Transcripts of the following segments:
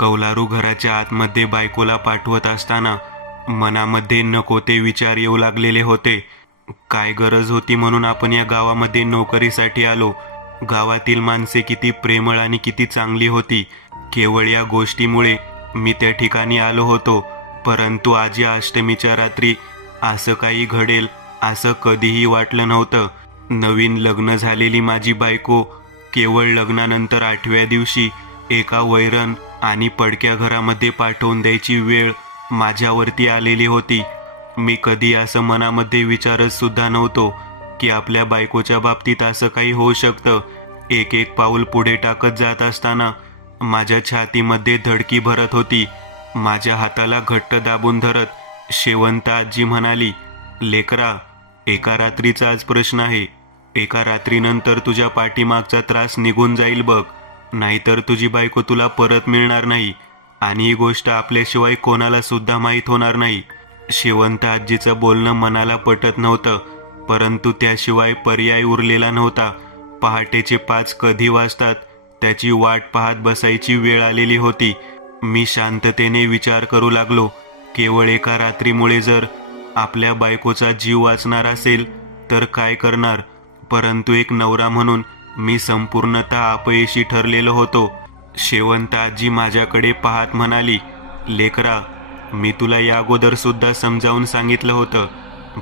कौलारू घराच्या आतमध्ये बायकोला पाठवत असताना मनामध्ये नको ते विचार येऊ लागलेले होते. काय गरज होती म्हणून आपण या गावामध्ये नोकरीसाठी आलो? गावातील माणसे किती प्रेमळ आणि किती चांगली होती. केवळ या गोष्टीमुळे मी त्या ठिकाणी आलो होतो. परंतु आज या अष्टमीच्या रात्री असं काही घडेल असं कधीही वाटलं नव्हतं. नवीन लग्न झालेली माझी बायको केवळ लग्नानंतर 8व्या दिवशी एका वैरण आणि पडक्या घरामध्ये पाठवून द्यायची वेळ माझ्यावरती आलेली होती. मी कधी असं मनामध्ये विचारत सुद्धा नव्हतो की आपल्या बायकोच्या बाबतीत असं काही होऊ शकतं. एक एक पाऊल पुढे टाकत जात असताना माझ्या छातीमध्ये धडकी भरत होती. माझ्या हाताला घट्ट दाबून धरत शेवंत आजी म्हणाली, लेकरा, एका रात्रीचा आज प्रश्न आहे. एका रात्रीनंतर तुझ्या पाठीमागचा त्रास निघून जाईल बघ, नाहीतर तुझी बायको तुला परत मिळणार नाही आणि ही गोष्ट आपल्याशिवाय कोणाला सुद्धा माहीत होणार नाही. शेवंत आजीचं बोलणं मनाला पटत नव्हतं, परंतु त्याशिवाय पर्याय उरलेला नव्हता. पहाटेचे 5 कधी वाजतात त्याची वाट पाहत बसायची वेळ आलेली होती. मी शांततेने विचार करू लागलो. केवळ एका रात्रीमुळे जर आपल्या बायकोचा जीव वाचणार असेल तर काय करणार? परंतु एक नवरा म्हणून मी संपूर्णतः अपयशी ठरलेलो होतो. शेवंत आजी माझ्याकडे पाहत म्हणाली, लेकरा, मी तुला या अगोदर सुद्धा समजावून सांगितलं होतं,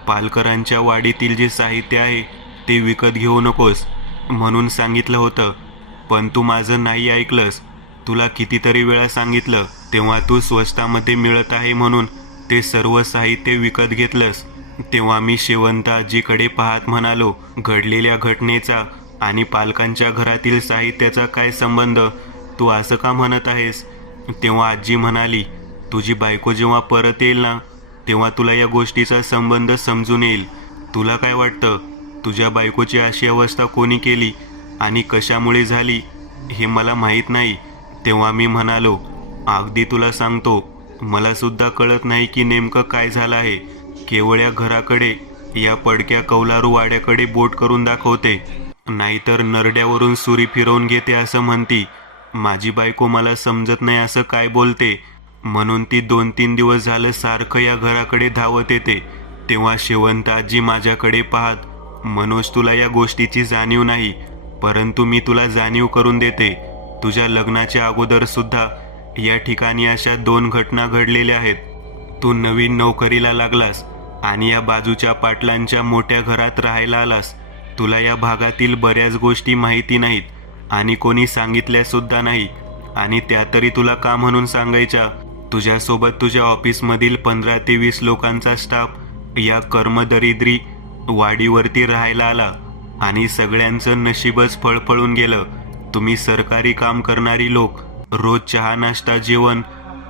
पालकरांच्या वाडीतील जे साहित्य आहे ते विकत घेऊ नकोस म्हणून सांगितलं होतं. पण तू माझं नाही ऐकलंस. तुला कितीतरी वेळा सांगितलं, तेव्हा तू स्वस्तामध्ये मिळत आहे म्हणून ते सर्व साहित्य विकत घेतलंस. तेव्हा मी शेवंत आजीकडे पाहत म्हणालो, घडलेल्या घटनेचा आणि पालकांच्या घरातील साहित्याचा काय संबंध? तू असं का म्हणत आहेस? तेव्हा आजी म्हणाली, तुझी बायको जेव्हा परत येईल ना, तेव्हा तुला या गोष्टीचा संबंध समजून येईल. तुला काय वाटतं, तुझ्या बायकोची अशी अवस्था कोणी केली आणि कशामुळे झाली हे मला माहीत नाही. तेव्हा मी म्हणालो, अगदी तुला सांगतो, मला सुद्धा कळत नाही की नेमकं काय झालं आहे. केवळ या घराकडे, या पडक्या कौलारू वाड्याकडे बोट करून दाखवते, नाहीतर नरड्यावरून सुरी फिरवून घेते असं म्हणती. माझी बायको मला समजत नाही असं काय बोलते, म्हणून ती 2-3 दिवस झालं सारखं या घराकडे धावत येते. तेव्हा शेवंत आजी माझ्याकडे पाहत, मनोज, तुला या गोष्टीची जाणीव नाही, परंतु मी तुला जाणीव करून देते. तुझ्या लग्नाच्या अगोदर सुद्धा या ठिकाणी अशा 2 घटना घडलेल्या आहेत. तू नवीन नोकरीला लागलास आणि या बाजूच्या पाटलांच्या मोठ्या घरात राहायला आलास. तुला या भागातील बऱ्याच गोष्टी माहिती नाहीत आणि कोणी सांगितल्या सुद्धा नाही, आणि त्या तरी तुला का म्हणून सांगायच्या? तुझ्यासोबत तुझ्या ऑफिसमधील 15 ते 20 लोकांचा स्टाफ या कर्मदरिद्री वाडीवरती राहायला आला आणि सगळ्यांचं नशीबच फळफळून गेलं. तुम्ही सरकारी काम करणारी लोक रोज चहा, नाश्ता, जेवण,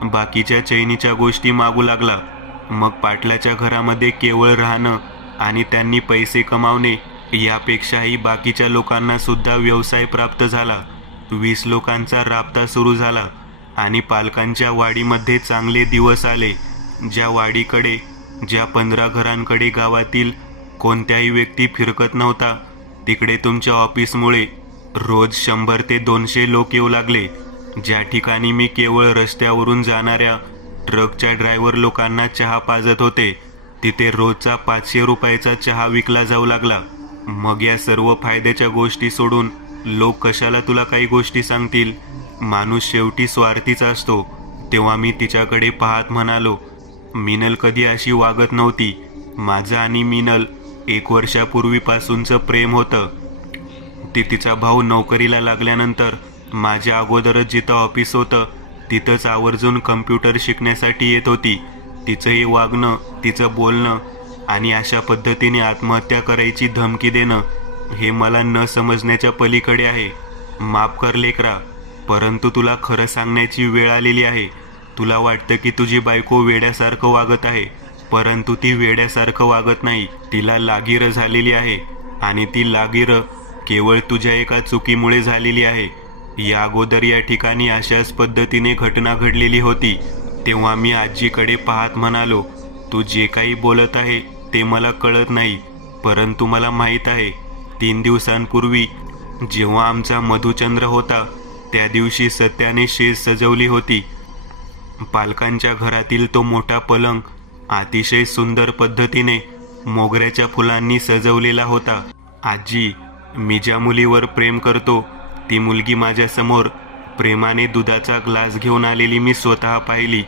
बाकीच्या चैनीच्या गोष्टी मागू लागला. मग पाटलाच्या घरामध्ये केवळ राहणं आणि त्यांनी पैसे कमावणे यापेक्षाही बाकीच्या लोकांना सुद्धा व्यवसाय प्राप्त झाला. 20 लोकांचा राबता सुरू झाला आणि पालकांच्या वाडीमध्ये चांगले दिवस आले. ज्या वाडीकडे, ज्या 15 घरांकडे गावातील कोणत्याही व्यक्ती फिरकत नव्हता, तिकडे तुमच्या ऑफिसमुळे रोज 100 ते 200 लोक येऊ लागले. ज्या ठिकाणी मी केवळ रस्त्यावरून जाणाऱ्या ट्रकच्या ड्रायव्हर लोकांना चहा पाजत होते, तिथे रोजचा 500 रुपयाचा चहा विकला जाऊ लागला. मग या सर्व फायद्याच्या गोष्टी सोडून लोक कशाला तुला काही गोष्टी सांगतील? माणूस शेवटी स्वार्थीचा असतो. तेव्हा मी तिच्याकडे पाहत म्हणालो, मिनल कधी अशी वागत नव्हती. माझं आणि मिनल 1 वर्षापूर्वीपासूनचं प्रेम होतं. तिचा भाऊ नोकरीला लागल्यानंतर माझ्या अगोदरच जिथं ऑफिस होतं तिथंच आवर्जून कम्प्युटर शिकण्यासाठी येत होती. तिचं हे वागणं, तिचं बोलणं आणि अशा पद्धतीने आत्महत्या करायची धमकी देणं हे मला न समजण्याच्या पलीकडे आहे. माफ कर लेकरा, परंतु तुला खरं सांगण्याची वेळ आलेली आहे. तुला वाटतं की तुझी बायको वेड्यासारखं वागत आहे, परंतु ती वेड्यासारखं वागत नाही. तिला लागीर झालेली आहे आणि ती लागीर केवळ तुझ्या एका चुकीमुळे झालेली आहे. या अगोदर या ठिकाणी अशाच पद्धतीने घटना घडलेली होती. तेव्हा मी आजीकडे पाहत म्हणालो, तू जे काही बोलत आहे ते मला कळत नाही, परंतु मला माहीत आहे 3 दिवसांपूर्वी जेव्हा आमचा मधुचंद्र होता त्या दिवशी सत्याने शेज सजवली होती पालकांच्या घरातील तो मोठा पलंग अतिशय सुंदर पद्धतीने मोगऱ्याच्या फुलांनी सजवलेला होता. आजी, मी ज्या मुलीवर प्रेम करतो ती मुलगी माझ्यासमोर प्रेमाने दुधाचा ग्लास घेऊन आलेली मी स्वतः पाहिली.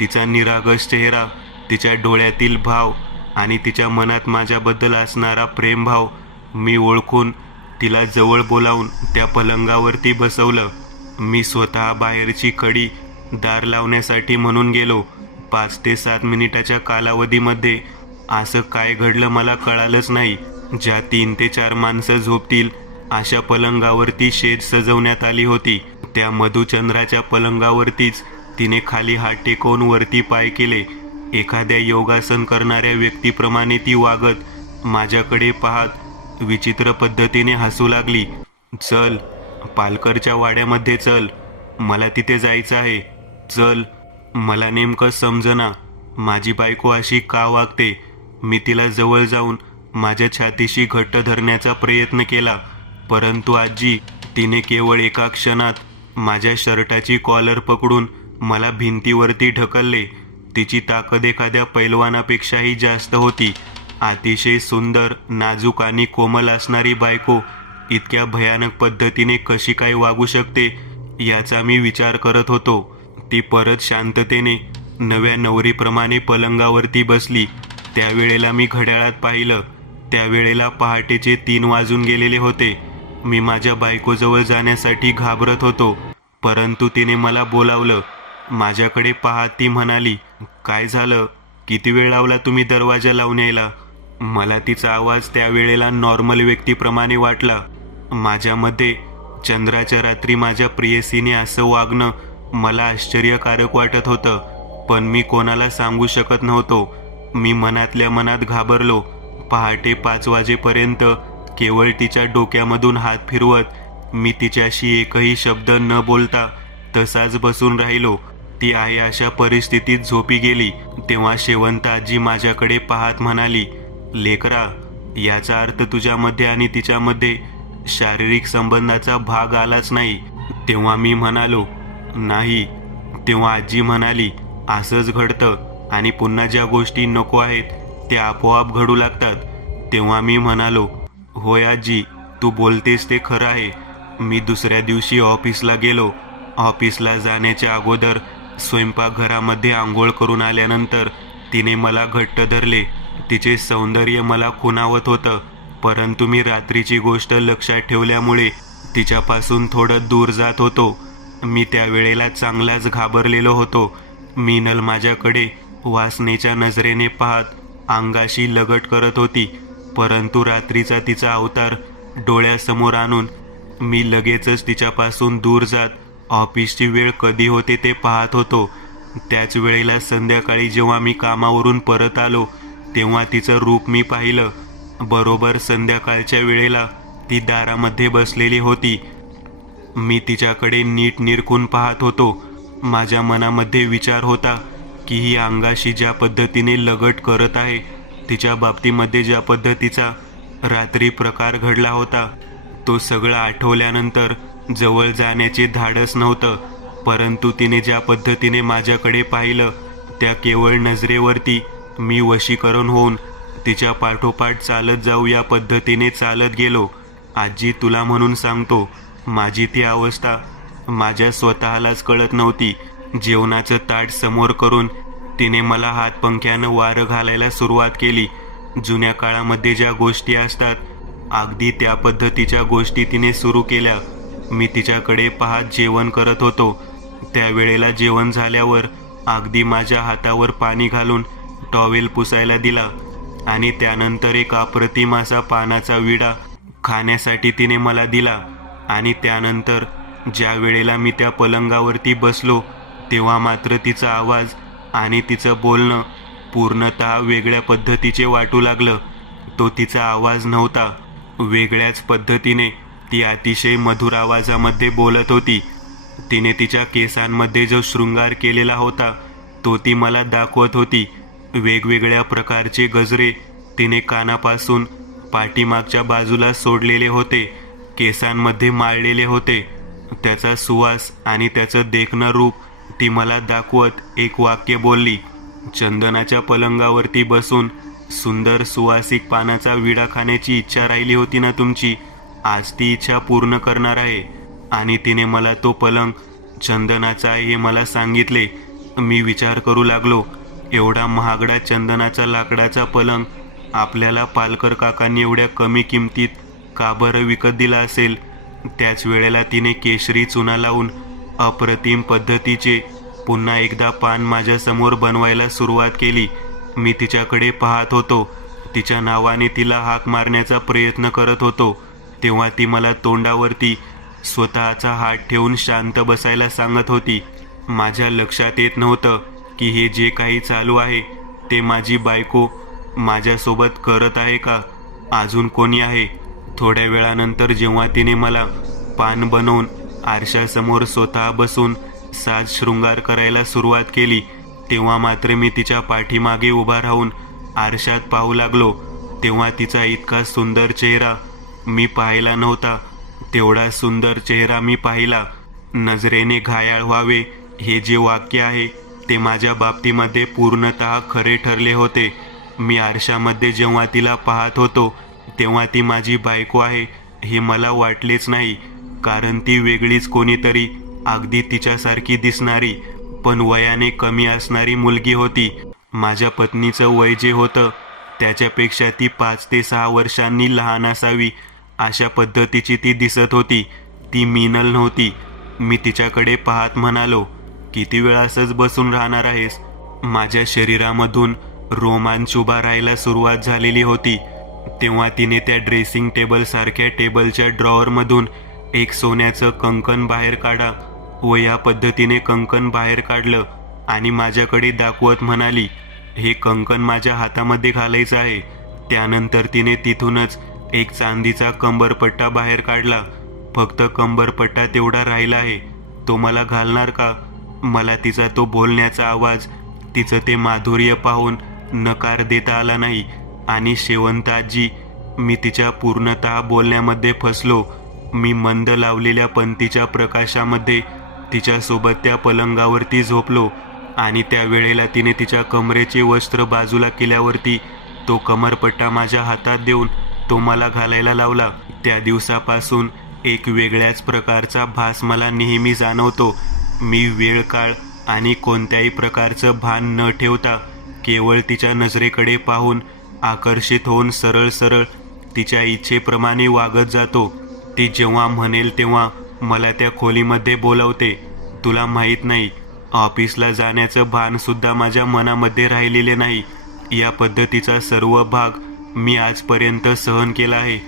तिचा निरागस चेहरा, तिच्या डोळ्यातील भाव आणि तिच्या मनात माझ्याबद्दल असणारा प्रेमभाव मी ओळखून तिला जवळ बोलावून त्या पलंगावरती बसवलं. मी स्वतः बाहेरची कडी दार लावण्यासाठी म्हणून गेलो. 5 ते 7 मिनिटाच्या कालावधीमध्ये असं काय घडलं मला कळालंच नाही. ज्या 3 ते 4 माणसं झोपतील अशा पलंगावरती शेज सजवण्यात आली होती. त्या मधुचंद्राच्या पलंगावरतीच तिने खाली हात टेकवून वरती पाय केले. एखाद्या योगासन करणाऱ्या व्यक्तीप्रमाणे ती वागत माझ्याकडे पाहत विचित्र पद्धतीने हसू लागली. चल, पालकरच्या वाड्यामध्ये चल, मला तिथे जायचं आहे, चल. मला नेमकं समजना माझी बायको अशी का वागते. मी तिला जवळ जाऊन माझ्या छातीशी घट्ट धरण्याचा प्रयत्न केला, परंतु आजी, तिने केवळ एका क्षणात माझ्या शर्टाची कॉलर पकडून मला भिंतीवरती ढकलले. तिची ताकद एखाद्या पैलवानापेक्षाही जास्त होती. अतिशय सुंदर, नाजूक आणि कोमल असणारी बायको इतक्या भयानक पद्धतीने कशी काय वागू शकते याचा मी विचार करत होतो. ती परत शांततेने नव्या नवरीप्रमाणे पलंगावरती बसली. त्यावेळेला मी घड्याळात पाहिलं. त्यावेळेला पहाटेचे 3 वाजून गेलेले होते. मी माझ्या बायकोजवळ जाण्यासाठी घाबरत होतो, परंतु तिने मला बोलावलं. माझ्याकडे पाहत ती म्हणाली, काय झालं, किती वेळ लावला तुम्ही दरवाजा लावून यायला. मला तिचा आवाज त्यावेळेला नॉर्मल व्यक्तीप्रमाणे वाटला. माझ्यामध्ये चंद्राच्या रात्री माझ्या प्रियसीने असं वागणं मला आश्चर्यकारक वाटत होतं, पण मी कोणाला सांगू शकत नव्हतो. मी मनातल्या मनात घाबरलो. पहाटे 5 वाजेपर्यंत केवळ तिच्या डोक्यामधून हात फिरवत मी तिच्याशी एकही शब्द न बोलता तसाच बसून राहिलो. ती आहे अशा परिस्थितीत झोपी गेली. तेव्हा शेवंत आजी माझ्याकडे पाहत म्हणाली, लेकरा, याचा अर्थ तुझ्यामध्ये आणि तिच्यामध्ये शारीरिक संबंधाचा भाग आलाच नाही. तेव्हा मी म्हणालो, नाही. तेव्हा आजी म्हणाली, असंच घडतं आणि पुन्हा ज्या गोष्टी नको आहेत त्या आपोआप घडू लागतात. तेव्हा मी म्हणालो, होय आजी, तू बोलतेस ते खरं आहे. मी दुसऱ्या दिवशी ऑफिसला गेलो. ऑफिसला जाण्याच्या अगोदर स्वयंपाकघरामध्ये आंघोळ करून आल्यानंतर तिने मला घट्ट धरले. तिचे सौंदर्य मला खुणावत होतं, परंतु मी रात्रीची गोष्ट लक्षात ठेवल्यामुळे तिच्यापासून थोडं दूर जात होतो. मी त्यावेळेला चांगलाच घाबरलेलो होतो. मीनल माझ्याकडे वासनेच्या नजरेने पाहत अंगाशी लगट करत होती, परंतु रात्रीचा तिचा अवतार डोळ्यासमोर आणून मी लगेचच तिच्यापासून दूर जात ऑफिसची वेळ कधी होते ते पाहत होतो. त्याच वेळेला संध्याकाळी जेव्हा मी कामावरून परत आलो तेव्हा तिचं रूप मी पाहिलं. बरोबर संध्याकाळच्या वेळेला ती दारामध्ये बसलेली होती. मी तिच्याकडे नीट निरखून पाहत होतो. माझ्या मनामध्ये विचार होता की ही अंगाशी ज्या पद्धतीने लगट करत आहे, तिच्या बाबतीमध्ये ज्या पद्धतीचा रात्री प्रकार घडला होता, तो सगळं आठवल्यानंतर जवळ जाण्याचे धाडस नव्हतं. परंतु तिने ज्या पद्धतीने माझ्याकडे पाहिलं त्या केवळ नजरेवरती मी वशीकरण होऊन तिच्या पाठोपाठ चालत जाऊ या पद्धतीने चालत गेलो. आजी, तुला म्हणून सांगतो, माझी ती अवस्था माझ्या स्वतःलाच कळत नव्हती. जेवणाचं ताट समोर करून तिने मला हातपंख्यानं वारं घालायला सुरुवात केली. जुन्या काळामध्ये ज्या गोष्टी असतात अगदी त्या पद्धतीच्या गोष्टी तिने सुरू केल्या. मी तिच्याकडे पाहत जेवण करत होतो. त्यावेळेला जेवण झाल्यावर अगदी माझ्या हातावर पाणी घालून टॉवेल पुसायला दिला आणि त्यानंतर एक अप्रतिम असा पानाचा विडा खाण्यासाठी तिने मला दिला. आणि त्यानंतर ज्या वेळेला मी त्या पलंगावरती बसलो तेव्हा मात्र तिचा आवाज आणि तिचं बोलणं पूर्णतः वेगळ्या पद्धतीचे वाटू लागलं. तो तिचा आवाज नव्हता. वेगळ्याच पद्धतीने ती अतिशय मधुर आवाजामध्ये बोलत होती. तिने तिच्या केसांमध्ये जो शृंगार केलेला होता तो ती मला दाखवत होती. वेगवेगळ्या प्रकारचे गजरे तिने कानापासून पाठीमागच्या बाजूला सोडलेले होते, केसांमध्ये माळलेले होते. त्याचा सुवास आणि त्याचं देखणं रूप ती मला दाखवत एक वाक्य बोलली. चंदनाच्या पलंगावरती बसून सुंदर सुवासिक पानाचा विडा खाण्याची इच्छा राहिली होती ना तुमची, आज ती इच्छा पूर्ण करणार आहे. आणि तिने मला तो पलंग चंदनाचा आहे हे मला सांगितले. मी विचार करू लागलो, एवढा महागडा चंदनाचा लाकडाचा पलंग आपल्याला पालकर काकांनी एवढ्या कमी किमतीत का बरं विकत दिला असेल. त्याच वेळेला तिने केशरी चुना लावून अप्रतिम पद्धतीचे पुन्हा एकदा पान माझ्यासमोर बनवायला सुरुवात केली. मी तिच्याकडे पाहत होतो, तिच्या नावाने तिला हाक मारण्याचा प्रयत्न करत होतो. तेव्हा ती मला तोंडावरती स्वतःचा हात ठेवून शांत बसायला सांगत होती. माझ्या लक्षात येत नव्हतं की हे जे काही चालू आहे ते माझी बायको माझ्यासोबत करत आहे का अजून कोणी आहे. थोड्या वेळानंतर जेव्हा तिने मला पान बनवून आरशासमोर स्वतः बसून साज शृंगार करायला सुरुवात केली, तेव्हा मात्र मी तिच्या पाठीमागे उभा राहून आरशात पाहू लागलो. तेव्हा तिचा इतका सुंदर चेहरा मी पाहिला नव्हता, तेवढा सुंदर चेहरा मी पाहिला. नजरेने घायाळ व्हावे हे जे वाक्य आहे ते माझ्या बाबतीमध्ये पूर्णतः खरे ठरले होते. मी आरशामध्ये जेव्हा तिला पाहत होतो तेव्हा ती माझी बायको आहे हे मला वाटलेच नाही, कारण ती वेगळीच कोणीतरी अगदी तिच्यासारखी दिसणारी पण वयाने कमी असणारी मुलगी होती. माझ्या पत्नीचं वय जे होतं त्याच्यापेक्षा ती 5 ते 6 वर्षांनी लहान असावी अशा पद्धतीची ती दिसत होती. ती मीनल नव्हती. मी तिच्याकडे पाहत म्हणालो, किती वेळ असंच बसून राहणार आहेस. माझ्या शरीरामधून रोमांच उभा राहायला सुरुवात झालेली होती. तेव्हा तिने त्या ड्रेसिंग टेबल सारख्या टेबलच्या ड्रॉवरमधून एक सोन्याचं कंकण बाहेर काढा व या पद्धतीने कंकण बाहेर काढलं आणि माझ्याकडे दाखवत म्हणाली, हे कंकण माझ्या हातामध्ये घालायचं आहे. त्यानंतर तिने तिथूनच एक चांदीचा कंबरपट्टा बाहेर काढला. फक्त कंबरपट्टा तेवढा राहिला आहे, तो मला घालणार का. मला तिचा तो बोलण्याचा आवाज, तिचं ते माधुर्य पाहून नकार देता आला नाही. आणि शेवंत आजी, मी तिच्या पूर्णतः बोलण्यामध्ये फसलो. मी मंद लावलेल्या पंतीच्या प्रकाशामध्ये तिच्यासोबत त्या पलंगावरती झोपलो आणि त्यावेळेला तिने तिच्या कमरेचे वस्त्र बाजूला केल्यावरती तो कमरपट्टा माझ्या हातात देऊन तो मला घालायला लावला. त्या दिवसापासून एक वेगळ्याच प्रकारचा भास मला नेहमी जाणवतो. मी वेळ काळ आणि कोणत्याही प्रकारचं भान न ठेवता केवळ तिच्या नजरेकडे पाहून आकर्षित होऊन सरळ सरळ तिच्या इच्छेप्रमाणे वागत जातो. ती जेव्हा म्हणेल तेव्हा मला त्या खोलीमध्ये बोलवते. तुला माहीत नाही, ऑफिसला जाण्याचं भानसुद्धा माझ्या मनामध्ये राहिलेले नाही. या पद्धतीचा सर्व भाग मी आजपर्यंत सहन केला आहे.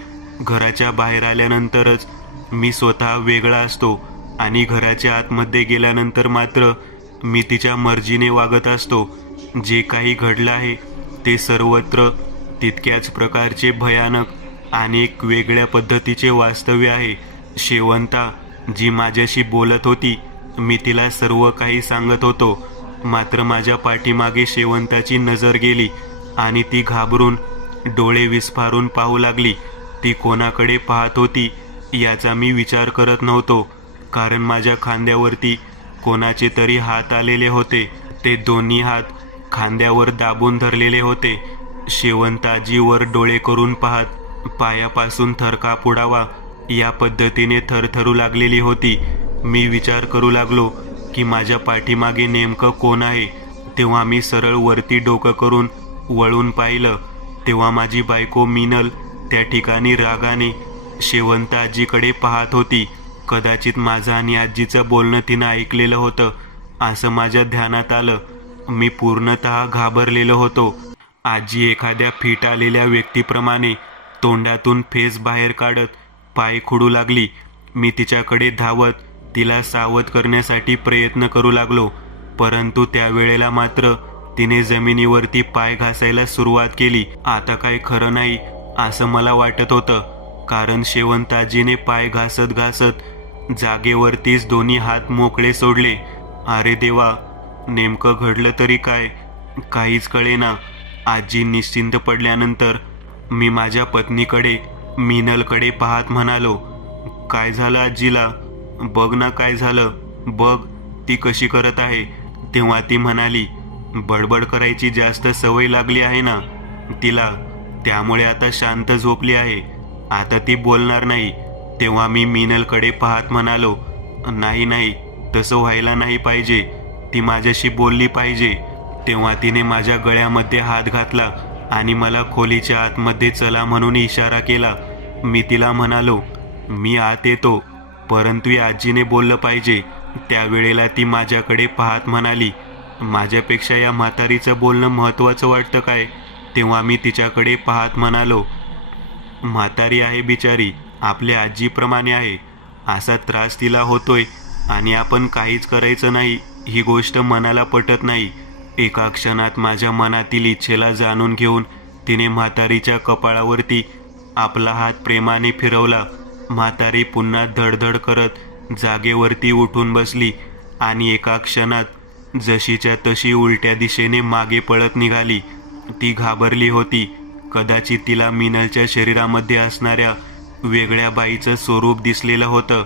घराच्या बाहेर आल्यानंतरच मी स्वतः वेगळा असतो आणि घराच्या आतमध्ये गेल्यानंतर मात्र मी तिच्या मर्जीने वागत असतो. जे काही घडलं आहे ते सर्वत्र तितक्याच प्रकारचे भयानक आणि एक वेगळ्या पद्धतीचे वास्तव्य आहे. शेवंता जी माझ्याशी बोलत होती, मी तिला सर्व काही सांगत होतो. मात्र माझ्या पाठीमागे शेवंताची नजर गेली आणि ती घाबरून डोळे विस्फारून पाहू लागली. ती कोणाकडे पाहत होती याचा मी विचार करत नव्हतो, कारण माझ्या खांद्यावरती कोणाचे तरी हात आलेले होते. ते दोन्ही हात खांद्यावर दाबून धरलेले होते. शेवंताजीवर डोळे करून पाहत पायापासून थरकाप उडावा या पद्धतीने थरथरू लागलेली होती. मी विचार करू लागलो की माझ्या पाठीमागे नेमकं कोण आहे. तेव्हा मी सरळ वरती डोकं करून वळून पाहिलं, तेव्हा माझी बायको मीनल त्या ठिकाणी रागाने शेवंत आजीकडे पाहत होती. कदाचित माझं आणि आजीचं बोलणं तिनं ऐकलेलं होतं असं माझ्या ध्यानात आलं. मी पूर्णतः घाबरलेलो होतो. आजी एखाद्या फिट आलेल्या व्यक्तीप्रमाणे तोंडातून फेस बाहेर काढत पाय खुडू लागली. मी तिच्याकडे धावत तिला सावध करण्यासाठी प्रयत्न करू लागलो, परंतु त्यावेळेला मात्र तिने जमिनीवरती पाय घासायला सुरुवात केली. आता काय खरं नाही असं मला वाटत होतं, कारण शेवंताजीने पाय घासत घासत जागेवरतीच दोन्ही हात मोकळे सोडले. अरे देवा, नेमकं घडलं तरी काय, काहीच कळेना. आजी निश्चिंत पडल्यानंतर मी माझ्या पत्नीकडे मीनलकडे पाहत म्हणालो, काय झालं आजीला, बघ ना काय झालं बघ. ती कशी करत आहे. तेव्हा ती म्हणाली, बडबड करायची जास्त सवय लागली आहे ना तिला, त्यामुळे आता शांत झोपली आहे, आता ती बोलणार नाही. तेव्हा मी मीनलकडे पाहत म्हणालो, नाही नाही, तसं व्हायला नाही पाहिजे, ती माझ्याशी बोलली पाहिजे. तेव्हा तिने माझ्या गळ्यामध्ये हात घातला आणि मला खोलीच्या आतमध्ये चला म्हणून इशारा केला. मी तिला म्हणालो, मी आत येतो, परंतु या आजीने बोललं पाहिजे. त्यावेळेला ती माझ्याकडे पाहत म्हणाली, माझ्यापेक्षा या म्हातारीचं बोलणं महत्त्वाचं वाटतं काय. तेव्हा मी तिच्याकडे पाहत म्हणालो, म्हातारी आहे बिचारी, आपल्या आजीप्रमाणे आहे, असा त्रास तिला होतोय आणि आपण काहीच करायचं नाही, ही गोष्ट मनाला पटत नाही. एका क्षणात माझ्या मनातील इच्छेला जाणून घेऊन तिने म्हातारीच्या कपाळावरती आपला हात प्रेमाने फिरवला. म्हातारी पुन्हा धडधड करत जागेवरती उठून बसली आणि एका क्षणात जशीच्या तशी उलट्या दिशेने मागे पळत निघाली. ती घाबरली होती. कदाचित तिला मीनलच्या शरीरामध्ये असणाऱ्या वेगळ्या बाईचं स्वरूप दिसलेलं होतं.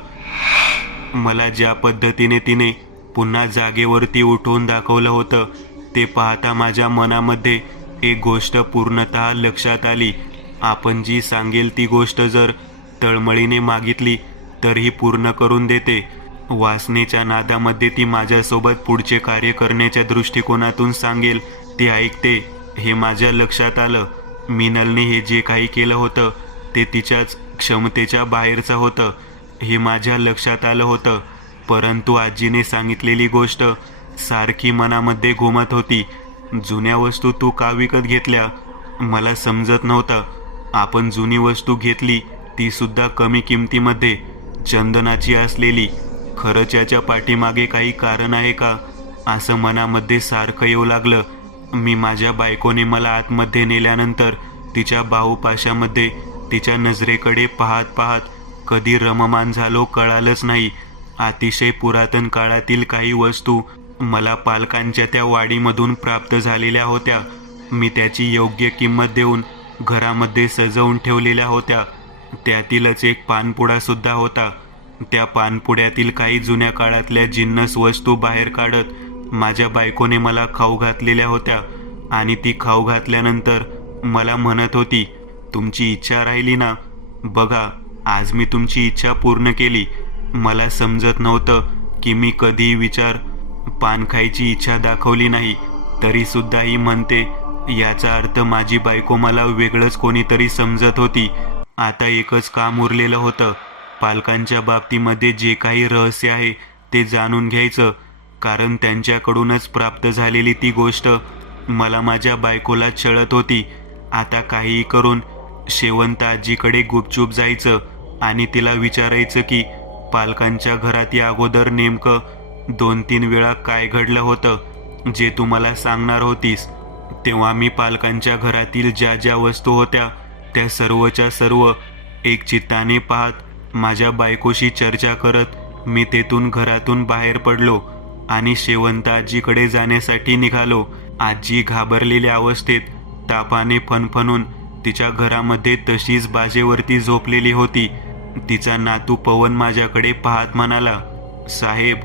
मला ज्या पद्धतीने तिने पुन्हा जागेवरती उठवून दाखवलं होतं ते पाहता माझ्या मनामध्ये एक गोष्ट पूर्णतः लक्षात आली. आपण जी सांगेल ती गोष्ट जर तळमळीने मागितली तर ही पूर्ण करून देते. वासनेच्या नादामध्ये ती माझ्यासोबत पुढचे कार्य करण्याच्या दृष्टिकोनातून सांगेल ती ऐकते, हे माझ्या लक्षात आलं. मीनलने हे जे काही केलं होतं ते तिच्याच क्षमतेच्या बाहेरचं होतं, हे माझ्या लक्षात आलं होतं. परंतु आजीने सांगितलेली गोष्ट सारखी मनामध्ये घुमत होती. जुन्या वस्तू तू का विकत घेतल्या, मला समजत नव्हतं. आपण जुनी वस्तू घेतली ती सुद्धा कमी किमतीमध्ये, चंदनाची असलेली. खरंच याच्या पाठीमागे काही कारण आहे का, असं मनामध्ये सारखं येऊ लागलं. मी माझ्या बायकोने मला आतमध्ये नेल्यानंतर तिच्या बाहुपाशामध्ये तिच्या नजरेकडे पाहत पाहत कधी रममान झालो कळालंच नाही. अतिशय पुरातन काळातील काही वस्तू मला पालकांच्या त्या वाडीमधून प्राप्त झालेल्या होत्या. मी त्याची योग्य किंमत देऊन घरामध्ये सजवून ठेवलेल्या होत्या. त्यातीलच एक पानपुडा सुद्धा होता. त्या पानपुड्यातील काही जुन्या काळातल्या जिन्नस वस्तू बाहेर काढत माझ्या बायकोने मला खाऊ घातलेल्या होत्या आणि ती खाऊ घातल्यानंतर मला म्हणत होती, तुमची इच्छा राहिली ना, बघा आज मी तुमची इच्छा पूर्ण केली. मला समजत नव्हतं की मी कधीही विचार पान खायची इच्छा दाखवली नाही, तरी सुद्धा ही म्हणते, याचा अर्थ माझी बायको मला वेगळंच कोणीतरी समजत होती. आता एकच काम उरलेलं होतं, पालकांच्या बाबतीमध्ये जे काही रहस्य आहे ते जाणून घ्यायचं, कारण त्यांच्याकडूनच प्राप्त झालेली ती गोष्ट मला माझ्या बायकोला छळत होती. आता काहीही करून शेवंत आजीकडे गुपचूप जायचं आणि तिला विचारायचं की पालकांच्या घरात या अगोदर नेमकं 2-3 वेळा काय घडलं होतं जे तू मला सांगणार होतीस. तेव्हा मी पालकांच्या घरातील ज्या ज्या वस्तू होत्या त्या सर्वच्या सर्व एक चित्ताने पाहत माझ्या बायकोशी चर्चा करत मी तेथून घरातून बाहेर पडलो आणि शेवंत आजीकडे जाण्यासाठी निघालो. आजी घाबरलेल्या अवस्थेत तापाने फणफणून तिच्या घरामध्ये तशीच बाजेवरती झोपलेली होती. तिचा नातू पवन माझ्याकडे पाहत म्हणाला, साहेब,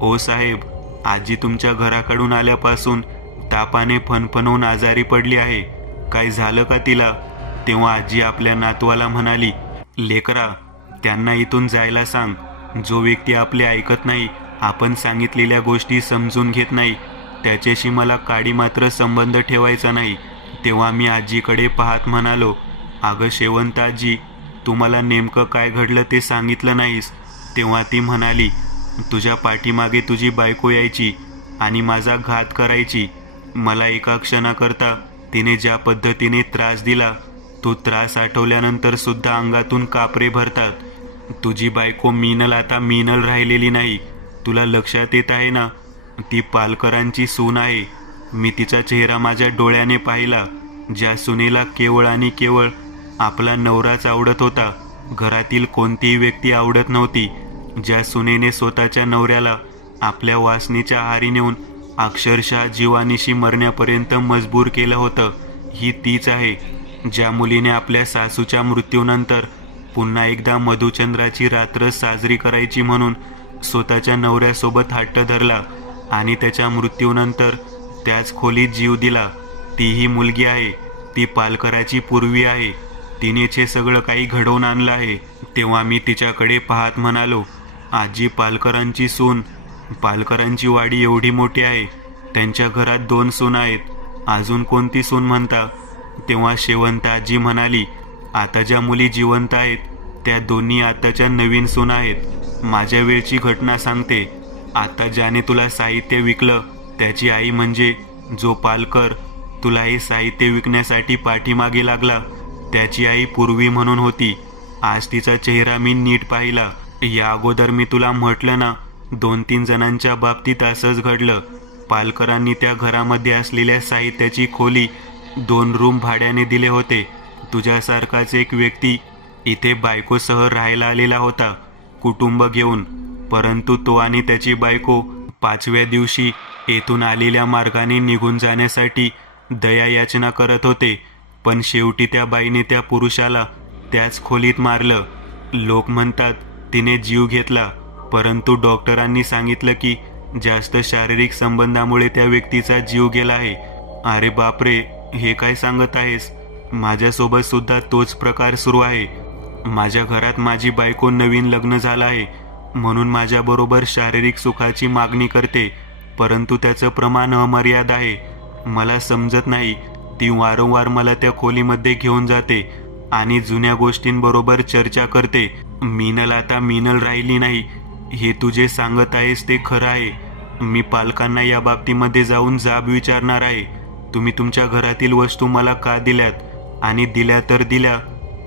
ओ साहेब, आजी तुमच्या घराकडून आल्यापासून तापाने फणफणून आजारी पडली आहे, काय झालं का तिला. तेव्हा आजी आपल्या नातवाला म्हणाली, लेकरा, त्यांना इथून जायला सांग. जो व्यक्ती आपले ऐकत नाही, आपण सांगितलेल्या गोष्टी समजून घेत नाही, त्याच्याशी मला काडी मात्र संबंध ठेवायचा नाही. तेव्हा मी आजीकडे पाहत म्हणालो, अगं शेवंत आजी, तू मला नेमकं काय घडलं ते सांगितलं नाहीस. तेव्हा ती म्हणाली, तुझ्या पाठीमागे तुझी बायको यायची आणि माझा घात करायची. मला एका क्षणाकरता तिने ज्या पद्धतीने त्रास दिला, तो त्रास आठवल्यानंतर सुद्धा अंगातून कापरे भरतात. तुझी बायको मीनल आता मीनल राहिलेली नाही, तुला लक्षात येत आहे ना, ती पालकरांची सून आहे. मी तिचा चेहरा माझ्या डोळ्याने पाहिला. ज्या सुनेला केवळ आणि केवळ आपला नवराच आवडत होता, घरातील कोणतीही व्यक्ती आवडत नव्हती. ज्या सुनेने स्वतःच्या नवऱ्याला आपल्या वासनेच्या आहारी नेऊन अक्षरशः जीवानिशी मरण्यापर्यंत मजबूर केलं होतं, ही तीच आहे. ज्या मुलीने आपल्या सासूच्या मृत्यूनंतर पुन्हा एकदा मधुचंद्राची रात्र साजरी करायची म्हणून स्वतःच्या नवऱ्यासोबत हट्ट धरला आणि त्याच्या मृत्यूनंतर त्याच खोलीत जीव दिला. तीही मुलगी आहे, ती पालकराची पूर्वी आहे. तिनेच हे सगळं काही घडवून आणलं आहे. तेव्हा मी तिच्याकडे पाहत म्हणालो, आजी, पालकरांची सून. पालकरांची वाडी एवढी मोठी आहे, त्यांच्या घरात 2 सून आहेत, अजून कोणती सून म्हणता? तेव्हा शेवंत आजी म्हणाली, आता ज्या मुली जिवंत आहेत त्या दोन्ही आताच्या नवीन सून आहेत. माझ्या वेळची घटना सांगते. आता ज्याने तुला साहित्य विकलं त्याची आई, म्हणजे जो पालकर तुला हे साहित्य विकण्यासाठी पाठीमागे लागला, त्याची आई पूर्वी म्हणून होती. आज तिचा चेहरा मी नीट पाहिला. या अगोदर मी तुला म्हटलं ना, 2-3 जणांच्या बाबतीत असंच घडलं. पालकरांनी त्या घरामध्ये असलेल्या साहित्याची खोली 2 रूम भाड्याने दिले होते. तुझ्यासारखाच एक व्यक्ती इथे बायकोसह राहायला आलेला होता, कुटुंब घेऊन. परंतु तो आणि त्याची बायको 5व्या दिवशी येथून आलेल्या मार्गाने निघून जाण्यासाठी दया याचना करत होते. पण शेवटी त्या बाईने त्या पुरुषाला त्याच खोलीत मारलं. लोक म्हणतात तिने जीव घेतला, परंतु डॉक्टरांनी सांगितलं की जास्त शारीरिक संबंधामुळे त्या व्यक्तीचा जीव गेला आहे. अरे बापरे, हे काय सांगत आहेस? माझ्यासोबत सुद्धा तोच प्रकार सुरू आहे. माझ्या घरात माझी बायको नवीन लग्न झालं आहे म्हणून माझ्याबरोबर शारीरिक सुखाची मागणी करते, परंतु त्याचं प्रमाण अमर्याद आहे. मला समजत नाही. ती वारंवार मला त्या खोलीमध्ये घेऊन जाते आणि जुन्या गोष्टींबरोबर चर्चा करते. मीनल आता मीनल राहिली नाही. हे तू जे सांगत आहेस ते खरं आहे. मी पालकांना या बाबतीमध्ये जाऊन जाब विचारणार आहे. तुम्ही तुमच्या घरातील वस्तू मला का दिल्यात आणि दिल्या तर दिल्या.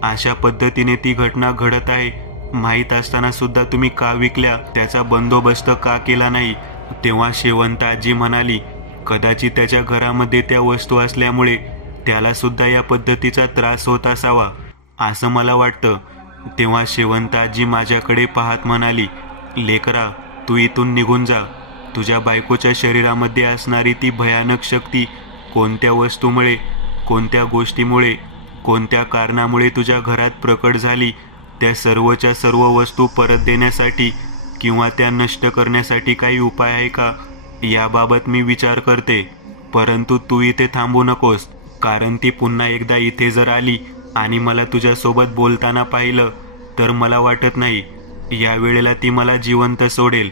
अशा पद्धतीने ती घटना घडत आहे माहीत असताना सुद्धा तुम्ही का विकल्या, त्याचा बंदोबस्त का केला नाही? तेव्हा शेवंत आजी म्हणाली, कदाचित त्याच्या घरामध्ये त्या वस्तू असल्यामुळे त्याला सुद्धा या पद्धतीचा त्रास होत असावा असं मला वाटतं. तेव्हा शेवंत आजी माझ्याकडे पाहत म्हणाली, लेकरा, तू इथून निघून जा. तुझ्या बायकोच्या शरीरामध्ये असणारी ती भयानक शक्ती कोणत्या वस्तूमुळे, कोणत्या गोष्टीमुळे, कोणत्या कारणामुळे तुझ्या घरात प्रकट झाली, त्या सर्वच्या सर्व वस्तू परत देण्यासाठी किंवा त्या नष्ट करण्यासाठी काही उपाय आहे का, याबाबत मी विचार करते. परंतु तू इथे थांबू नकोस, कारण ती पुन्हा एकदा इथे जर आली आणि मला तुझ्यासोबत बोलताना पाहिलं तर मला वाटत नाही या वेळेला ती मला जिवंत सोडेल.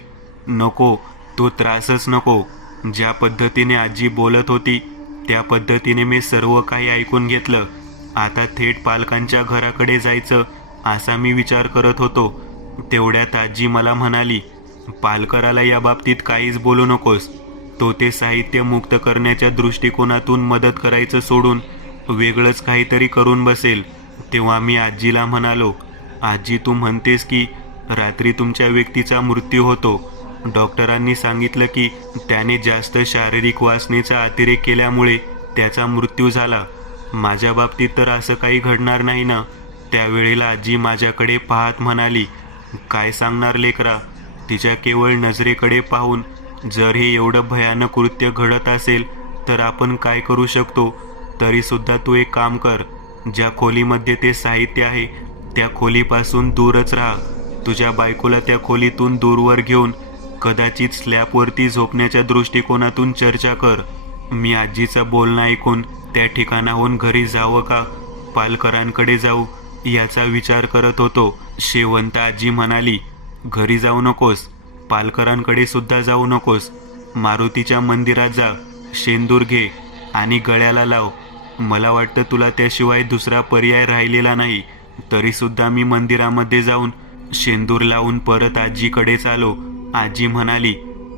नको, तो त्रासच नको. ज्या पद्धतीने आजी बोलत होती त्या पद्धतीने मी सर्व काही ऐकून घेतलं. आता थेट पालकांच्या घराकडे जायचं असा मी विचार करत होतो. तेवढ्यात आजी मला म्हणाली, पालकराला या बाबतीत काहीच बोलू नकोस. तो ते साहित्य मुक्त करण्याच्या दृष्टिकोनातून मदत करायचं सोडून वेगळंच काहीतरी करून बसेल. तेव्हा मी आजीला म्हणालो, आजी, तू म्हणतेस की रात्री तुमच्या व्यक्तीचा मृत्यू होतो. डॉक्टरांनी सांगितलं की त्याने जास्त शारीरिक वासनेचा अतिरेक केल्यामुळे त्याचा मृत्यू झाला. माझ्या बाबतीत तर असं काही घडणार नाही ना? त्यावेळेला आजी माझ्याकडे पाहत म्हणाली, काय सांगणार लेकरा? तिच्या केवळ नजरेकडे पाहून जर हे एवढं भयानक कृत्य घडत असेल तर आपण काय करू शकतो? तरीसुद्धा तू एक काम कर, ज्या खोलीमध्ये ते साहित्य आहे त्या खोलीपासून दूरच राहा. तुझ्या बायकोला त्या खोलीतून दूरवर घेऊन कदाचित स्लॅबवरती झोपण्याच्या दृष्टिकोनातून चर्चा कर. मी आजीचं बोलणं ऐकून त्या ठिकाणाहून घरी जावं का पालकरांकडे जाऊ याचा विचार करत होतो. शेवंत आजी म्हणाली, घरी जाऊ नकोस, पालकरांकडे सुद्धा जाऊ नकोस. मारुतीच्या मंदिरात जा, शेंदूर घे आणि गळ्याला लाव. मला वाटतं तुला त्याशिवाय दुसरा पर्याय राहिलेला नाही. तरीसुद्धा मी मंदिरामध्ये जाऊन शेंदूर लावून परत आजीकडेच आलो. आजी म्हणाली,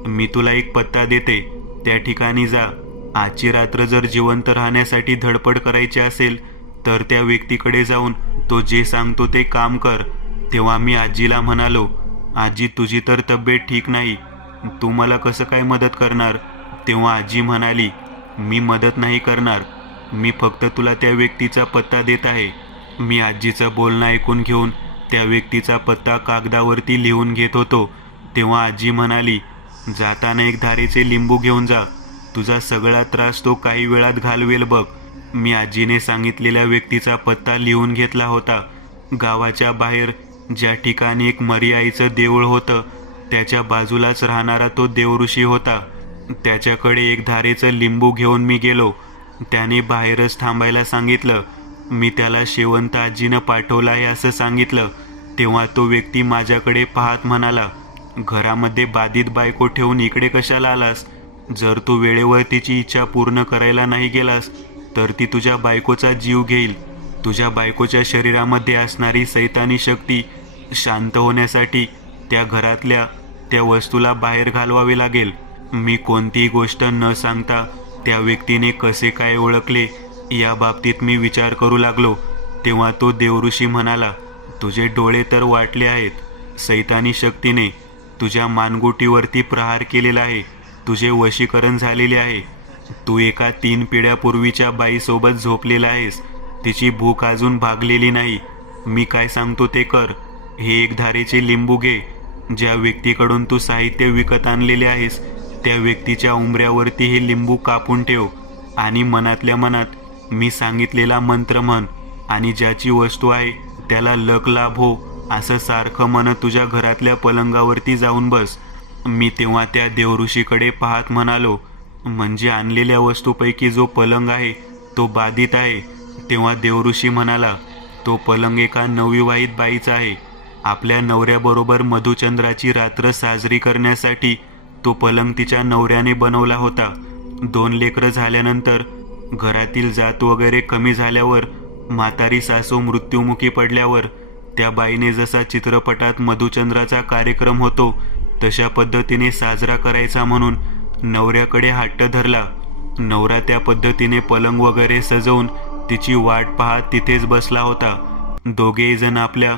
मी तुला एक पत्ता देते, त्या ठिकाणी जा. आजची रात्र जर जिवंत राहण्यासाठी धडपड करायची असेल तर त्या व्यक्तीकडे जाऊन तो जे सांगतो ते काम कर. तेव्हा मी आजीला म्हणालो, आजी, तुझी तर तब्येत ठीक नाही, तू मला कसं काय मदत करणार? तेव्हा आजी म्हणाली, मी मदत नाही करणार, मी फक्त तुला त्या व्यक्तीचा पत्ता देत आहे. मी आजीचं बोलणं ऐकून घेऊन त्या व्यक्तीचा पत्ता कागदावरती लिहून घेत होतो. तेव्हा आजी म्हणाली, जाताना एक धारेचे लिंबू घेऊन जा, तुझा सगळा त्रास तो काही वेळात घालवेल बघ. मी आजीने सांगितलेल्या व्यक्तीचा पत्ता लिहून घेतला होता. गावाच्या बाहेर ज्या ठिकाणी एक मरी आईचं देऊळ होतं त्याच्या बाजूलाच राहणारा तो देवऋषी होता. त्याच्याकडे एक धारेचं लिंबू घेऊन मी गेलो. त्याने बाहेरच थांबायला सांगितलं. मी त्याला शेवंत आजीनं पाठवलं आहे असं सांगितलं. तेव्हा तो व्यक्ती माझ्याकडे पाहत म्हणाला, घरामध्ये बाधित बायको ठेवून इकडे कशाला आलास? जर तू वेळेवर तिची इच्छा पूर्ण करायला नाही गेलास तर ती तुझ्या बायकोचा जीव घेईल. तुझ्या बायकोच्या शरीरामध्ये असणारी सैतानी शक्ती शांत होण्यासाठी त्या घरातल्या त्या वस्तूला बाहेर घालवावे लागेल. मी कोणतीही गोष्ट न सांगता त्या व्यक्तीने कसे काय ओळखले या बाबतीत मी विचार करू लागलो. तेव्हा तो देवऋषी म्हणाला, तुझे डोळे तर वाटले आहेत. सैतानी शक्तीने तुझ्या मानगुटीवरती प्रहार केलेला आहे. तुझे वशीकरण झालेले आहे. तू एका 3 पिढ्यापूर्वीच्या बाईसोबत झोपलेला आहेस. तिची भूक अजून भागलेली नाही. मी काय सांगतो ते कर. हे एक धारेचे लिंबू घे. ज्या व्यक्तीकडून तू साहित्य विकत आणलेले आहेस त्या व्यक्तीच्या उंबऱ्यावरती हे लिंबू कापून ठेव आणि मनातल्या मनात मी सांगितलेला मंत्र म्हण आणि ज्याची वस्तू आहे त्याला लक लाभ हो असं सारखं म्हणत तुझ्या घरातल्या पलंगावरती जाऊन बस. मी तेव्हा त्या देवऋषीकडे पाहत म्हणालो, म्हणजे आणलेल्या वस्तूपैकी जो पलंग आहे तो बाधित आहे. तेव्हा देवऋषी म्हणाला, तो पलंग एका नवविवाहित बाईचा आहे. आपल्या नवऱ्याबरोबर मधुचंद्राची रात्र साजरी करण्यासाठी तो पलंग तिच्या नवऱ्याने बनवला होता. 2 लेकरं झाल्यानंतर घरातील जात वगैरे कमी झाल्यावर म्हातारी सासू मृत्युमुखी पडल्यावर त्या बाईने जसा चित्रपटात मधुचंद्राचा कार्यक्रम होतो तशा पद्धतीने साजरा करायचा म्हणून नवऱ्याकडे हट्ट धरला. नवरा त्या पद्धतीने पलंग वगैरे सजवून तिची वाट पाहत तिथेच बसला होता. दोघेही जण आपल्या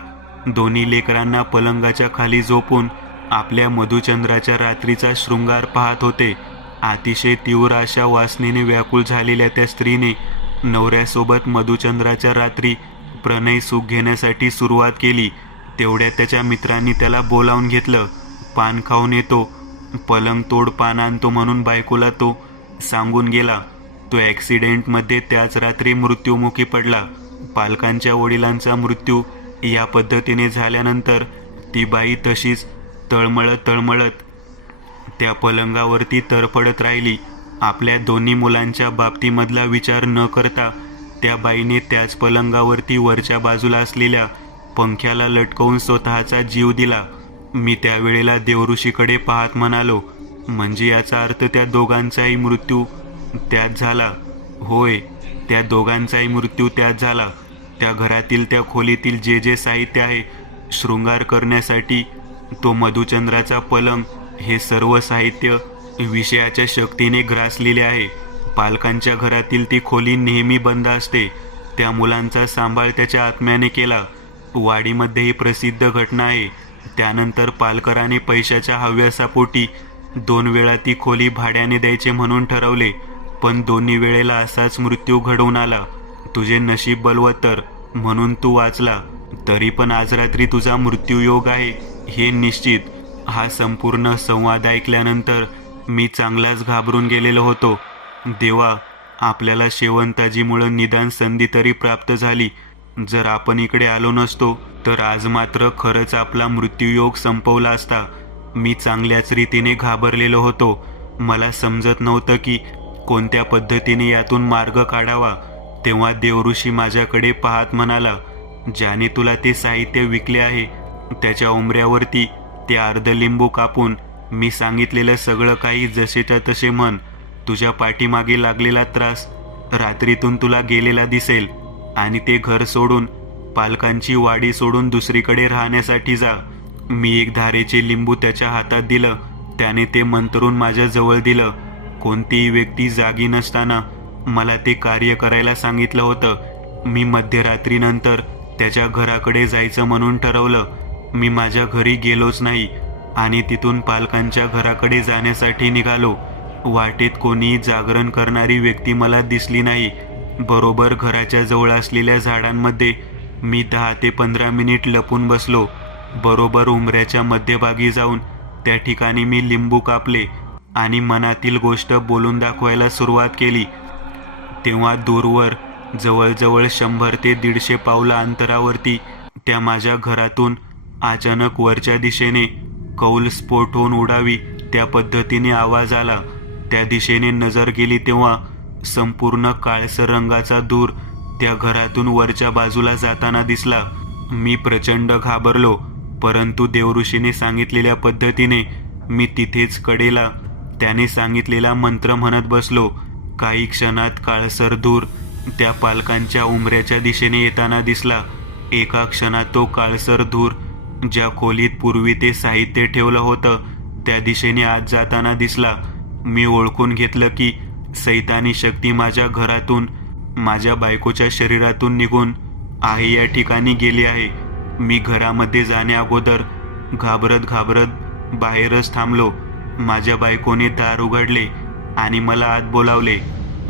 दोन्ही लेकरांना पलंगाच्या खाली झोपून आपल्या मधुचंद्राच्या रात्रीचा शृंगार पाहत होते. अतिशय तीव्र अशा वासनेने व्याकुळ झालेल्या त्या स्त्रीने नवऱ्यासोबत मधुचंद्राच्या रात्री प्रणय सुख घेण्यासाठी सुरुवात केली. तेवढ्यात त्याच्या मित्रांनी त्याला बोलावून घेतलं. पान खाऊन येतो, पलंग तोड पान आणतो म्हणून बायकोला तो सांगून गेला. तो ॲक्सिडेंटमध्ये त्याच रात्री मृत्युमुखी पडला. पालकांच्या वडिलांचा मृत्यू या पद्धतीने झाल्यानंतर ती बाई तशीच तळमळत त्या पलंगावरती तरफडत राहिली. आपल्या दोन्ही मुलांच्या बाबतीमधला विचार न करता त्या बाईने त्याच पलंगावरती वरच्या बाजूला असलेल्या पंख्याला लटकवून स्वतःचा जीव दिला. मी त्यावेळेला देवऋषीकडे पाहत म्हणालो, म्हणजे याचा अर्थ त्या दोघांचाही मृत्यू त्यात झाला. होय, त्या दोघांचाही मृत्यू त्यात झाला. त्या घरातील त्या खोलीतील जे जे साहित्य आहे शृंगार करण्यासाठी तो मधुचंद्राचा पलंग हे सर्व साहित्य विषयाच्या शक्तीने ग्रासलेले आहे. पालकांच्या घरातील ती खोली नेहमी बंद असते. त्या मुलांचा सांभाळ त्याच्या आत्म्याने केला. वाडीमध्ये ही प्रसिद्ध घटना आहे. त्यानंतर पालकराने पैशाच्या हव्यासापोटी 2 वेळा ती खोली भाड्याने द्यायचे म्हणून ठरवले, पण दोन्ही वेळेला असाच मृत्यू घडवून आला. तुझे नशीब बलवत्तर म्हणून तू वाचला. तरी पण आज रात्री तुझा मृत्यूयोग आहे हे निश्चित. हा संपूर्ण संवाद ऐकल्यानंतर मी चांगलाच घाबरून गेलेलो होतो. देवा, आपल्याला शेवंताजीमुळं निदान संधी तरी प्राप्त झाली. जर आपण इकडे आलो नसतो तर आज मात्र खरंच आपला मृत्यूयोग संपवला असता. मी चांगल्याच रीतीने घाबरलेलो होतो. मला समजत नव्हतं की कोणत्या पद्धतीने यातून मार्ग काढावा. तेव्हा देवऋषी माझ्याकडे पाहत म्हणाला, ज्याने तुला ते साहित्य विकले आहे त्याच्या उंबऱ्यावरती ते अर्धलिंबू कापून मी सांगितलेलं सगळं काही जसेच्या तसे म्हण. तुझ्या पाठीमागे लागलेला त्रास रात्रीतून तुला गेलेला दिसेल आणि ते घर सोडून पालकांची वाडी सोडून दुसरीकडे राहण्यासाठी जा. मी एक धारेचे लिंबू त्याच्या हातात दिलं. त्याने ते मंतरून माझ्या जवळ दिलं. कोणतीही व्यक्ती जागी नसताना मला ते कार्य करायला सांगितलं होतं. मी मध्यरात्रीनंतर त्याच्या घराकडे जायचं म्हणून ठरवलं. मी माझ्या घरी गेलोच नाही आणि तिथून पालकांच्या घराकडे जाण्यासाठी निघालो. वाटेत कोणीही जागरण करणारी व्यक्ती मला दिसली नाही. बरोबर घराच्या जवळ असलेल्या झाडांमध्ये मी 10 ते 15 मिनिट लपून बसलो. बरोबर उंबऱ्याच्या मध्यभागी जाऊन त्या ठिकाणी मी लिंबू कापले आणि मनातील गोष्ट बोलून दाखवायला सुरुवात केली. तेव्हा दूरवर जवळजवळ 100 ते 150 पावलं अंतरावरती त्या माझ्या घरातून अचानक वरच्या दिशेने कौल स्फोट होऊन उडावी त्या पद्धतीने आवाज आला. त्या दिशेने नजर गेली तेव्हा संपूर्ण काळसर रंगाचा धूर त्या घरातून वरच्या बाजूला जाताना दिसला. मी प्रचंड घाबरलो, परंतु देवऋषीने सांगितलेल्या पद्धतीने मी तिथेच कडेला त्याने सांगितलेला मंत्र म्हणत बसलो. काही क्षणात काळसर धूर त्या पालकांच्या उंबऱ्याच्या दिशेने येताना दिसला. एका क्षणात तो काळसर धूर ज्या खोलीत पूर्वी ते साहित्य ठेवलं होतं त्या दिशेने आत जाताना दिसला. मी ओळखून घेतलं की सैतानी शक्ती माझ्या घरातून, माझ्या बायकोच्या शरीरातून निघून आहे या ठिकाणी गेली आहे. मी घरामध्ये जाण्या अगोदर घाबरत घाबरत बाहेरच थांबलो. माझ्या बायकोने दार उघडले आणि मला आत बोलावले.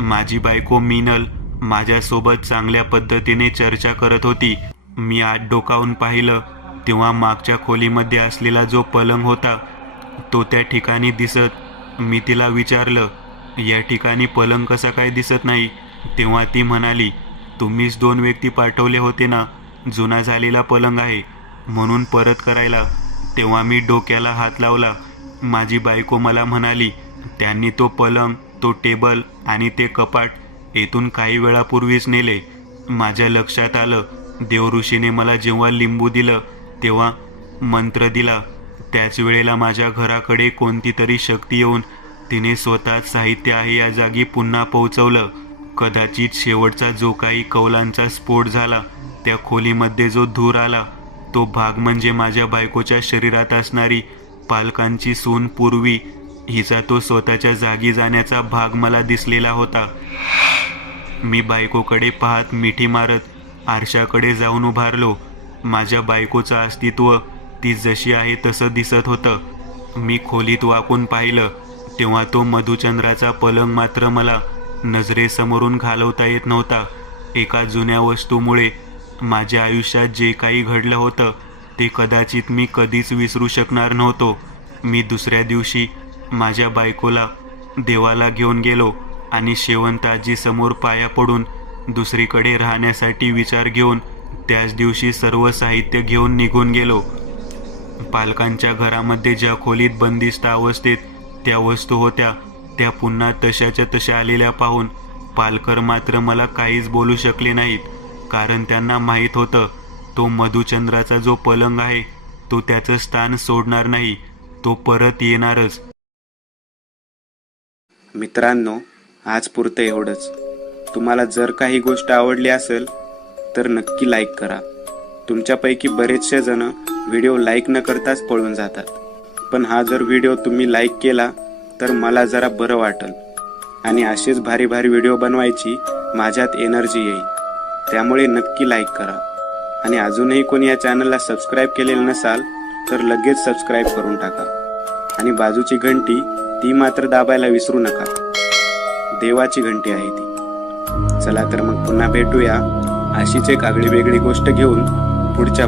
माझी बायको मीनल माझ्यासोबत चांगल्या पद्धतीने चर्चा करत होती. मी आत डोकावून पाहिलं तेव्हा मागच्या खोलीमध्ये असलेला जो पलंग होता तो त्या ठिकाणी दिसत मी तिला विचारलं, या ठिकाणी पलंग कसा काय दिसत नाही? तेव्हा ती म्हणाली, तुम्हीच 2 व्यक्ती पाठवले होते ना, जुना झालेला पलंग आहे म्हणून परत करायला. तेव्हा मी डोक्याला हात लावला. माझी बायको मला म्हणाली, त्यांनी तो पलंग, तो टेबल आणि ते कपाट येथून काही वेळापूर्वीच नेले. माझ्या लक्षात आलं, देवऋषीने मला जेव्हा लिंबू दिलं तेव्हा मंत्र दिला त्याच वेळेला माझ्या घराकडे कोणती तरी शक्ती येऊन तिने स्वतःच साहित्य आहे या जागी पुन्हा पोहोचवलं. कदाचित शेवटचा जो काही कौलांचा स्फोट झाला, त्या खोलीमध्ये जो धूर आला तो भाग म्हणजे माझ्या बायकोच्या शरीरात असणारी पालकांची सून पूर्वी, हिचा तो स्वतःच्या जागी जाण्याचा भाग मला दिसलेला होता. मी बायकोकडे पाहत मिठी मारत आरशाकडे जाऊन उभारलो. माझ्या बायकोचं अस्तित्व ती जशी आहे तसं दिसत होतं. मी खोलीत वाकून पाहिलं तेव्हा तो मधुचंद्राचा पलंग मात्र मला नजरेसमोरून घालवता येत नव्हता. एका जुन्या वस्तूमुळे माझ्या आयुष्यात जे काही घडलं होतं ते कदाचित मी कधीच विसरू शकणार नव्हतो. मी दुसऱ्या दिवशी माझ्या बायकोला देवाला घेऊन गेलो आणि शेवंताजीसमोर पाया पडून दुसरीकडे राहण्यासाठी विचार घेऊन त्याच दिवशी सर्व साहित्य घेऊन निघून गेलो. पालकांच्या घरामध्ये ज्या खोलीत बंदिस्त अवस्थेत त्या वस्तू होत्या त्या पुन्हा तशाच्या तशा आलेल्या पाहून पालकर मात्र मला काहीच बोलू शकले नाहीत, कारण त्यांना माहीत होतं तो मधुचंद्राचा जो पलंग आहे तो त्याचं स्थान सोडणार नाही, तो परत येणारच. मित्रांनो, आज पुरतं एवढंच. तुम्हाला जर काही गोष्ट आवडली असेल तर नक्की लाईक करा. तुमच्यापैकी बरेचसे जण व्हिडिओ लाईक न करताच पळून जातात, पण हा जर व्हिडिओ तुम्ही लाईक केला तर मला जरा बरं वाटेल आणि असेच भारी भारी व्हिडिओ बनवायची माझ्यात एनर्जी येईल. त्यामुळे नक्की लाईक करा आणि अजूनही कोणी या चॅनलला सबस्क्राईब केलेलं नसाल तर लगेच सबस्क्राईब करून टाका आणि बाजूची घंटी ती मात्र दाबायला विसरू नका. देवाची घंटी आहे ती. चला तर मग पुन्हा भेटूया अशीच एक आगळी वेगळी गोष्ट घेऊन पुढच्या